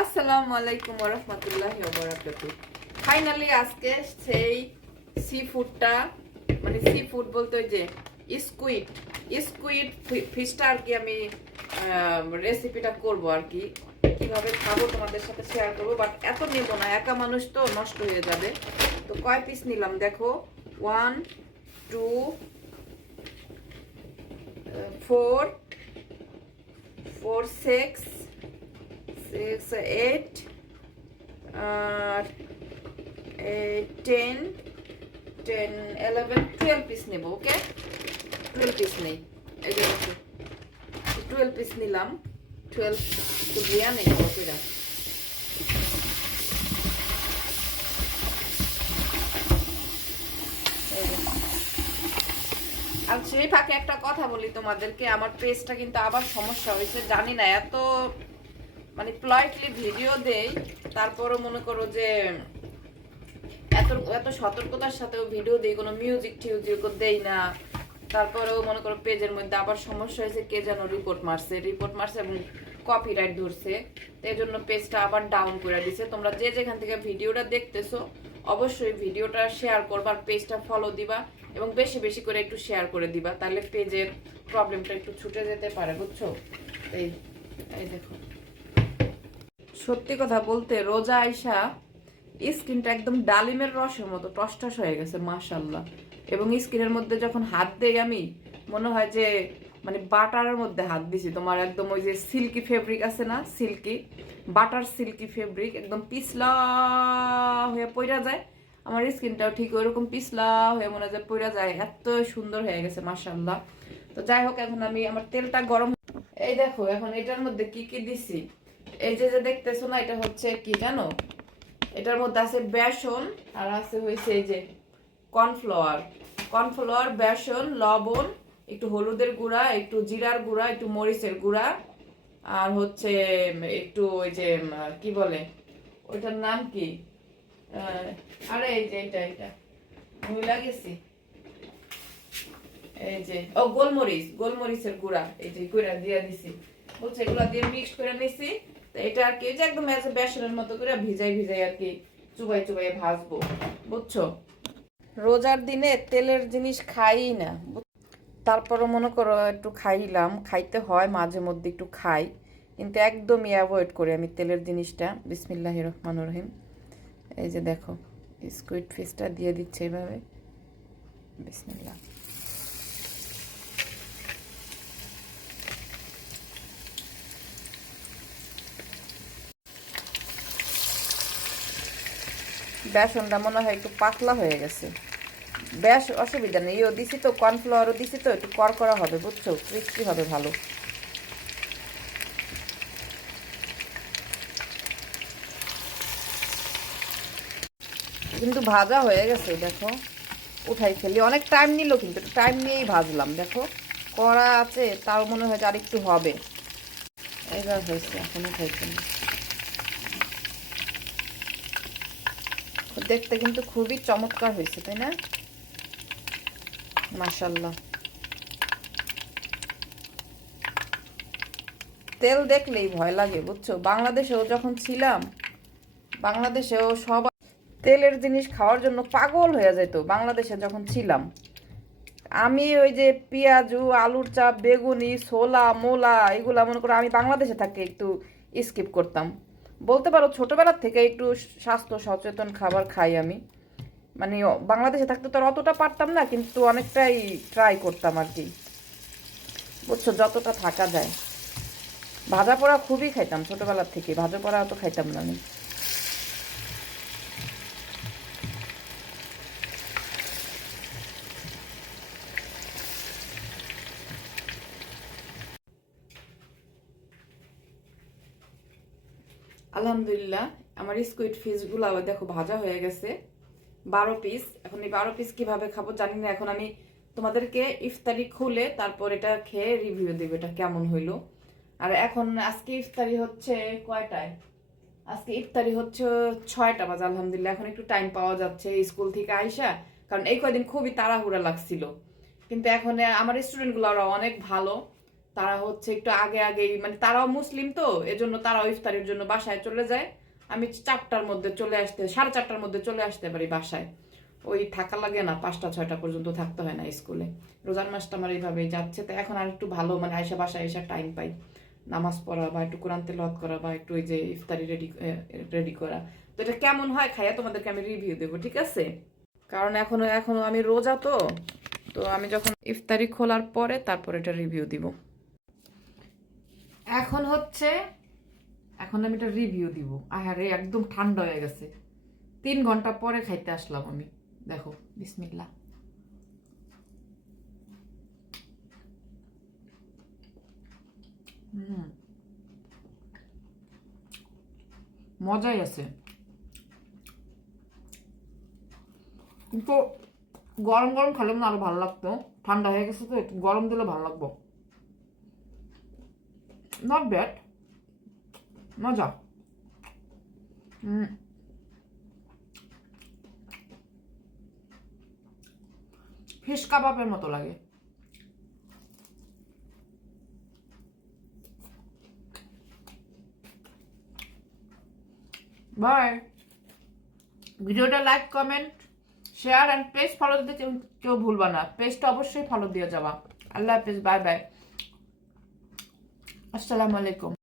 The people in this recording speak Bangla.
আসসালামু আলাইকুম ওরহমতুল্লাহি ওবরাকাতু ফাইনালি আজকে সেই সি ফুডটা মানে সি ফুড বলতে যে স্কুইড স্কুইড ফিশটা আর কি আমি রেসিপিটা করব আর কি। কীভাবে খাব তোমাদের সাথে শেয়ার করব বাট এত নেব না, একা মানুষ তো নষ্ট হয়ে যাবে। তো কয় পিস নিলাম? দেখো one two four four six six, eight, আর ten ten eleven twelve piece নেব ওকে টুয়েলভ পিস নেই এই যে টুয়েলভ পিস নিলাম। টুয়েলভ দেওয়া নেই সেটা আর সেই ফাঁকে একটা কথা বলি তোমাদেরকে আমার পেজটা কিন্তু আবার সমস্যা হয়েছে জানি না এত মানে প্লয়েটলি ভিডিও দেই, তারপরও মনে করো যে এত এত সতর্কতার সাথেও ভিডিও দেই, কোনো মিউজিক টিউজিক দেই না। তারপরেও মনে করো পেজের মধ্যে আবার সমস্যা হয়েছে, কে যেন রিপোর্ট মারছে। রিপোর্ট মারছে এবং কপিরাইট ধরছে। এই জন্য পেজটা আবার ডাউন করে দিছে। তোমরা যে যেখান থেকে ভিডিওটা দেখতেছো, অবশ্যই ভিডিওটা শেয়ার করবা আর পেজটা ফলো দিবা এবং বেশি বেশি করে একটু শেয়ার করে দিবা। তাহলে পেজের প্রবলেমটা একটু ছুটে যেতে পারে, বুঝছ? এই এই দেখো। সত্যি কথা বলতে রোজা আইসা স্কিনটা একদম ডালিমের রসের মতো টসটস হয়ে গেছে মাশাল্লাহ এবং স্কিনের মধ্যে যখন হাত দেই আমি, মনে হয় যে মানে বাটারের মধ্যে হাত দিছি। তোমার একদম ওই যে সিল্কি ফেব্রিক আছে না, সিল্কি, বাটার সিল্কি ফেব্রিক, একদম পিছলা হয়ে পইরা যায়। আমার স্কিনটাও ঠিক ওইরকম পিছলা হয়ে মনে হয় পইরা যায়, এত সুন্দর হয়ে গেছে মাশাল্লাহ তো যাই হোক, এখন আমি আমার তেলটা গরম এই দেখো, এখন এটার মধ্যে কি কি দিছি? এই যে যে দেখতেছো না, এটা হচ্ছে কি জানো? এটার মধ্যে আছে বেসন আর আছে হয়েছে এই যে কর্নফ্লাওয়ার। কর্নফ্লাওয়ার, বেসন, লবণ, একটু হলুদের গুঁড়া, একটু জিরার গুঁড়া, একটু মরিচের গুঁড়া আর হচ্ছে একটু ওই যে, কি বলে? ওইটার নাম কি? আরে এই যে এটা এটা ভুলে গেছি। এই যে, ও গোলমরিচ, গোলমরিচের গুঁড়া, এই যে গুঁড়া দিয়ে দিছি। বলছে এগুলা দিয়ে মিক্স করে নিছি। তো এটা আর কি যে একদম বেসনের মতো করে ভিজাই ভিজাই আর কি চুবাই চুবাই ভাজবো, বুঝছ? রোজার দিনে তেলের জিনিস খাই না তারপরও মনে করো একটু খাইলাম, খাইতে হয়, মাঝে মধ্যে একটু খাই, কিন্তু একদমই অ্যাভয়েড করি আমি তেলের জিনিসটা, বিসমিল্লাহ রহমান রহিম। এই যে দেখো স্কুইড ফিশটা দিয়ে দিচ্ছে এইভাবে বিসমিল্লাহ। বেসনটা মনে হয় একটু পাতলা হয়ে গেছে। বেশ অসুবিধা নেই, ইও দিছি তো, কর্নফ্লাওয়ারও দিছি তো, একটু করকরা হবে, বুঝছ? ক্রিস্পি হবে ভালো। কিন্তু ভাজা হয়ে গেছে, দেখো। উঠাই ফেলি। অনেক টাইম নিল কিন্তু টাইম নিয়েই ভাজলাম, দেখো। কড়া আছে, তাও মনে হয় আর একটু হবে। এবার হয়েছে, এখন উঠাই ফেলি। দেখতে কিন্তু খুবই চমৎকার হয়েছে, তাই না? মাশাল্লাহ তেল দেখলেই ভয় লাগে, বুঝছ? বাংলাদেশেও যখন ছিলাম, বাংলাদেশেও সব তেলের জিনিস খাওয়ার জন্য পাগল হয়ে যেত, বাংলাদেশে যখন ছিলাম। আমি ওই যে পেঁয়াজু, আলুর চাপ, বেগুনি, ছোলা, মোলা, এগুলা মনে করো আমি বাংলাদেশে থাকি একটু স্কিপ করতাম। বলতে পারো ছোটবেলার থেকে একটু স্বাস্থ্য সচেতন খাবার খাই আমি। মানে বাংলাদেশে থাকতে তো অতটা পারতাম না, কিন্তু অনেকটাই ট্রাই করতাম আর কি। বুঝছ, যতটা থাকা যায়। ভাজা পোড়া খুবই খাইতাম ছোটবেলার থেকে, ভাজা পোড়া অত খাইতাম না আমি। আলহামদুলিল্লাহ, আমার স্কুইড ফিশগুলো দেখো ভাজা হয়ে গেছে। বারো পিস এখন এই বারো পিস কীভাবে খাব জানি না। এখন আমি তোমাদেরকে ইফতারি খুলে তারপর এটা খেয়ে রিভিউ দেবো এটা কেমন হইল। আর এখন আজকে ইফতারি হচ্ছে কয়টায়? আজকে ইফতারি হচ্ছে ছয়টা বাজে আলহামদুলিল্লাহ। এখন একটু টাইম পাওয়া যাচ্ছে স্কুল থেকে আইসা। কারণ এই কয়দিন খুবই তাড়াহুড়া লাগছিল। কিন্তু এখন, আমার স্টুডেন্টগুলো ওরা অনেক ভালো। তারা হচ্ছে একটু আগে আগে মানে তারাও মুসলিম তো, এজন্য তারাও ইফতারের জন্য বাসায় চলে যায়। আমি চারটার মধ্যে চলে আসতে, সাড়ে চারটার মধ্যে চলে আসতে পারি বাসায়। ওই থাকা লাগে না, পাঁচটা, ছয়টা পর্যন্ত থাকতে হয় না স্কুলে। রোজার মাসটা আমার এইভাবেই যাচ্ছে, তো এখন আর একটু ভালো মানে আয়সা বাসায় এসে টাইম পাই। নামাজ পড়া বা একটু কোরআন তেলাওয়াত করা বা একটু ওই যে ইফতারি রেডি রেডি করা। তো এটা কেমন হয় খাইয়া তোমাদেরকে আমি রিভিউ দেবো, ঠিক আছে? কারণ এখনও এখনও আমি রোজা তো তো আমি যখন ইফতারি খোলার পরে তারপর এটা রিভিউ দিব। এখন হচ্ছে, এখন আমি এটা রিভিউ দিব। আহারে, একদম ঠান্ডা হয়ে গেছে। তিন ঘণ্টা পরে খাইতে আসলাম আমি। দেখো বিসমিল্লা মজাই আছে। কিন্তু গরম গরম খেলে না আরও ভালো লাগতো। ঠান্ডা হয়ে গেছে তো, একটু গরম দিলে ভালো লাগবো। নট ব্যাড মজা ফিশ কাবাবের মতো লাগে। বাই ভিডিওটা like comment share and page follow দিতে কেউ ভুলবা না। পেজটা অবশ্যই ফলো দিয়ে যাবা। আল্লাহ হাফিজ বাই বাই আসসালামু আলাইকুম